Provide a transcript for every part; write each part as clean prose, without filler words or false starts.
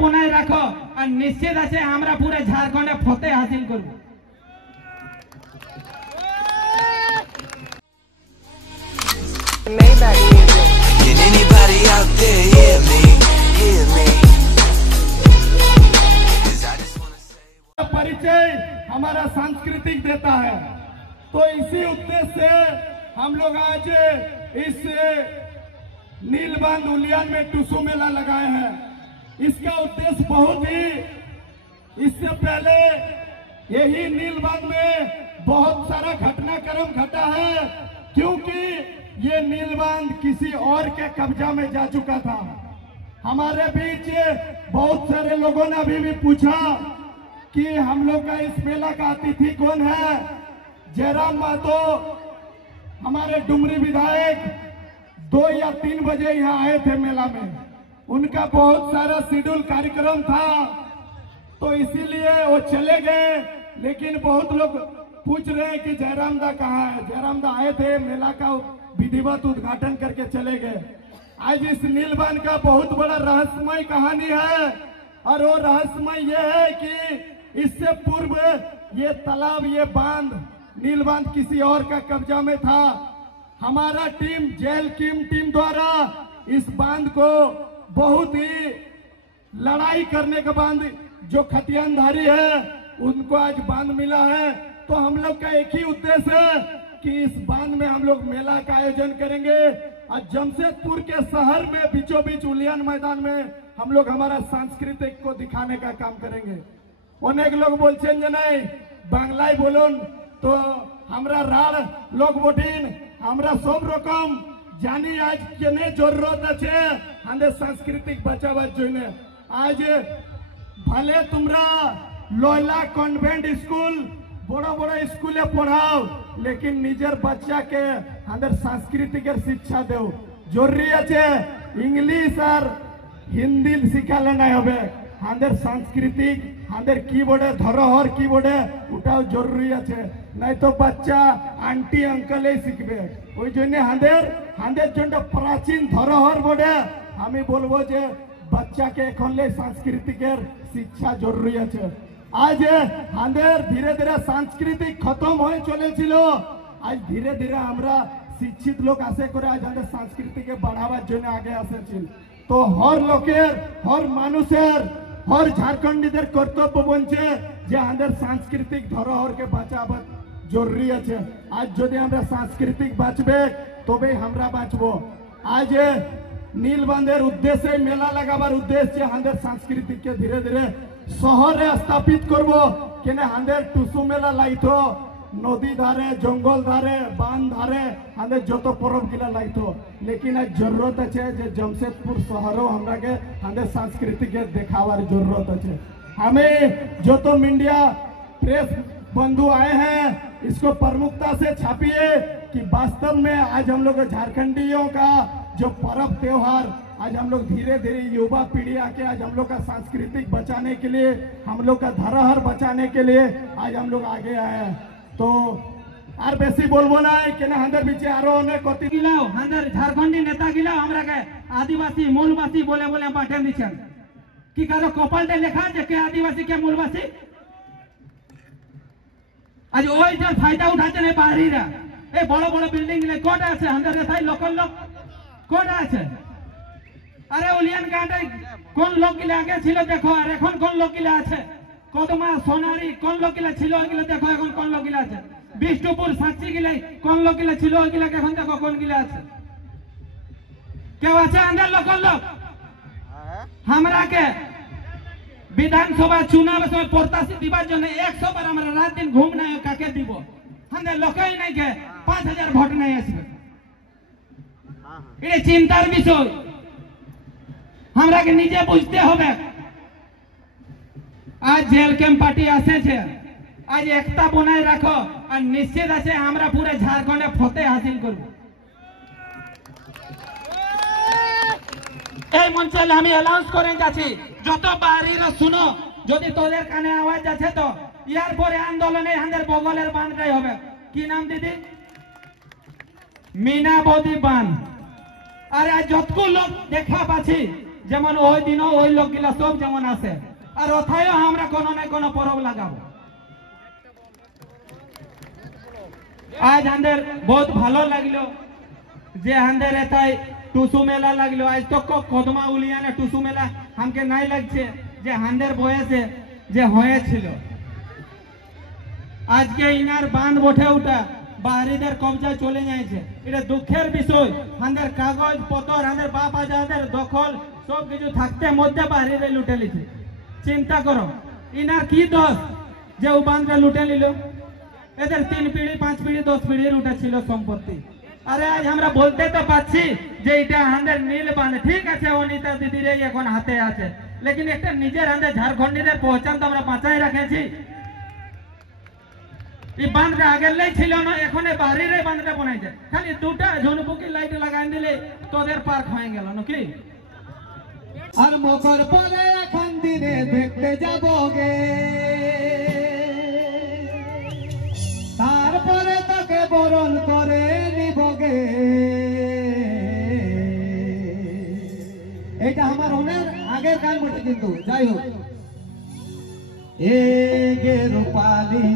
बनाए रखो और निश्चित আছে আমরা पूरे झारखंडे फतेह हासिल करब। Can anybody out there hear me? Hear me? 'Cause I just wanna say परिचय हमारा सांस्कृतिक देता है, तो इसी उद्देश्य से हम लोग आज इस नीलबंध उलियान में टुसू मेला लगाए हैं। इसका उद्देश्य बहुत ही, इससे पहले यही नीलबंध में बहुत सारा घटनाक्रम घटा है, क्योंकि ये नीलबंध किसी और के कब्जा में जा चुका था। हमारे बीच बहुत सारे लोगों ने अभी भी पूछा कि हम लोग का इस मेला का अतिथि कौन है। जयराम महतो हमारे डुमरी विधायक 2 या 3 बजे यहाँ आए थे मेला में। उनका बहुत सारा शेड्यूल कार्यक्रम था, तो इसीलिए वो चले गए। लेकिन बहुत लोग पूछ रहे हैं कि जयराम दा कहाँ है। जयराम दा आए थे, मेला का विधिवत उद्घाटन करके चले गए। आज इस नीलबंध का बहुत बड़ा रहस्यमय कहानी है, और वो रहस्यमय ये है कि इससे पूर्व ये तालाब, ये बांध, नीलबंध किसी और का कब्जा में था। हमारा टीम, जेल कीम टीम द्वारा इस बांध को बहुत ही लड़ाई करने के बाद जो खतियानधारी है उनको आज बांध मिला है। तो हम लोग का एक ही उद्देश्य है कि इस बांध में हम लोग मेला का आयोजन करेंगे, और जमशेदपुर के शहर में बीचों बीच उलियान मैदान में हम लोग हमारा सांस्कृतिक को दिखाने का काम करेंगे। अनेक लोग बोलছেন যে नहीं बांग्लाয় बोलুন, तो हमरा राड़ लोग बोटिन हमरा सब रकम जानी आज केने जरूरत আছে আমাদের सांस्कृतिक बचाবার জন্য। आज भले तुमरा लोयला कन्वेंट स्कूल बड़ा बड़ा स्कूले पढ़ाओ, लेकिन निजर बच्चा के আমাদের सांस्कृतिक शिक्षा दो जरूरी আছে। इंग्लिश और हिंदी शिखाले नहीं होबे, আমাদের सांस्कृतिक আমাদের कीबोर्डे धरोहर कीबोर्डे उठाओ जरूरी আছে। नहीं तो बच्चा आंटी अंकल शिखबे। ওই জন্য আমাদের জন্য প্রাচীন ধরোহর বটে। আমি বলবো যে বাচ্চাকে এখন सांस्कृतिकेर शिक्षा जरूरी আছে। आज আমাদের धीरे धीरे सांस्कृतिक खत्म হয়ে চলেছিল। आज धीरे धीरे আমরা शिक्षित लोग आसे করে आज আমাদের সংস্কৃতিকে বাড়াবার জন্য আগে আসেছিল। তো হর লোকের, হর মানুষের, হর ঝাড়খণ্ডীদের কর্তব্য বনছে যে আমাদের সাংস্কৃতিক ধরোহরকে বাঁচাবার জরুরি আছে। আজ যদি আমরা সাংস্কৃতিক বাঁচবে তবেই আমরা বাঁচবো। आज নীলবন্ধের উদ্দেশ্যে মেলা লাগাবার উদ্দেশ্যে আমাদের সংস্কৃতিকে ধীরে ধীরে শহরে স্থাপিত করব। কেন আমাদের টুসু মেলা লাইতো नदी धारे, जंगल धारे, बांध धारे हमें जो तो परब गिला लाइतो, लेकिन आज जरूरत है जमशेदपुर शहरों हमरा के हमें संस्कृति के दिखावार जरूरत है। हमें जो तो मीडिया प्रेस बंधु आए हैं, इसको प्रमुखता से छापिए कि वास्तव में आज हम लोग झारखंडियों का जो पर्व त्योहार, आज हम लोग धीरे धीरे युवा पीढ़ी आके आज हम लोग का सांस्कृतिक बचाने के लिए, हम लोग का धरोहर बचाने के लिए आज हम लोग आगे आए हैं। तो আর বেশি বলবো না, কেন আমাদের বিচে আরো অনেক অতি গিলাও আমাদের ঝাড়খণ্ডী নেতা গিলাও আমরাকে আদিবাসী মূলবাসী বলে বলে পাঠিয়ে দিচ্ছেন। কি কারো কপালতে লেখা আছে কে আদিবাসী কে মূলবাসী? আজ ওই যে ফায়দা উঠাচ্ছেন এই পাহাড়িরা, এই বড় বড় বিল্ডিং গুলো কোটা আছে আমাদের নেতাই লোকাল লোক কোটা আছে। আরে উলিয়ান গাঁটে কোন লোক গিলা আগে ছিল দেখো, আর এখন কোন লোক গিলা আছে। কদমা সোনারি কোন লোক গিলা ছিল ওইগুলো দেখো, এখন কোন লোক গিলা আছে। বিষ্ণুপুর সাক্ষী গিলা কোন লোক গিলা ছিল ওইগুলাকে এখন দেখো কোন গিলা আছে। কেউ আছে আমাদের লোকাল লোক? हमरा के विधानसभा चुनाव में प्रत्याशी दिबार जन 100 बार हमरा रात दिन घूमना है काके দিব। हमने लोकई नहीं के 5000 ভোট नहीं আসবে। ये चिंतार विषय हमरा के निजे बुझते होबे। आज जेल कैम्प पार्टी आसे छे, आज एकता बनाए रखो और निश्चित আছে আমরা पूरे झारखंडे फतेह हासिल करब। এই মঞ্চে আমি অ্যানাউন্স করে যাচ্ছি, যত বাড়িরা শুনো, যদি তোদের কানে আওয়াজ আছে তো ইয়ার পরে আন্দোলনে আমাদের বগলের বাঁধটাই হবে। কি নাম দিদি? মিনাবতী বাঁধ। আর যতকু লোক দেখা পাচ্ছি যেমন ওই দিনও ওই লোকগুলা সব যেমন আসে, আর ওথায়ও আমরা কোনো না কোনো পরব লাগাবো। আজ আমাদের বহুত ভালো লাগলো যে আমাদের এটাই টুসু মেলা লাগলো। আজ তো কদমা উলিয়ানে টুসু মেলা আমাকে নাই লাগছে যে আমাদের বয়সে যে হয়েছিল। আজকে ইনার বাঁধ বঠে উঠা বাহারিদের কবজায় চলে যাইছে, এটা দুঃখের বিষয়। আমাদের কাগজ পত্র, আমাদের বাপ আজাদের দখল সব কিছু থাকতে মধ্যে বাহারিরে লুটে লিছে। চিন্তা করো ইনার কি দোষ যে ও বাঁধটা লুটে নিল? এদের 3 পিঢ়ি 5 পিঢ়ি 10 পিঢ়ির উঠা ছিল সম্পত্তি। আরে আজ আমরা বলতে তো পাচ্ছি যে এটা আমাদের নীল বাঁধ, ঠিক আছে অনিতা দিদিরে এখন হাতে আছে, লেকিন একটা নিজের আমাদের ঝাড়খণ্ডীদের পহচান তো আমরা বাঁচাই রাখেছি। এই বাঁধটা আগেরলাই ছিল না, এখন বাড়ির বাঁধটা বানাইছে, খালি দুটা ঝুনপুকি লাইট লাগাই দিলে তোদের পার্ক হয়ে গেল নাকি। আর মকর পরে এখন দিনে দেখতে যাব গে, তারপরে তাকে বরণ করে নিব গে। এটা আমার অনেক আগের গান বটে, কিন্তু যাই হোক। এ গে রূপালী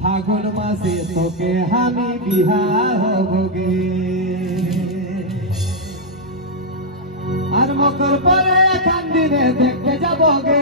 ফাগুন মাসে তোকে আমি বিহা হব গে, আর মকর পরে এখন দিনে দেখতে যাব গে।